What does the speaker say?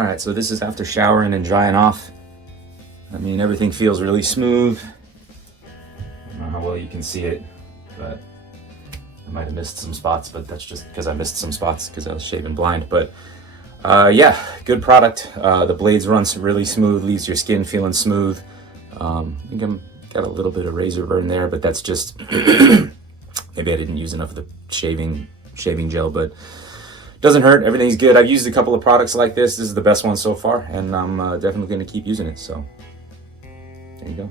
All right, so this is after showering and drying off. I mean, everything feels really smooth. I don't know how well you can see it, but I might have missed some spots, but that's just because I missed some spots because I was shaving blind. But yeah, good product. The blades run really smooth, leaves your skin feeling smooth. I think I'm got a little bit of razor burn there, but that's just maybe I didn't use enough of the shaving gel, but doesn't hurt. Everything's good. I've used a couple of products like this. This is the best one so far, and I'm definitely going to keep using it. So there you go.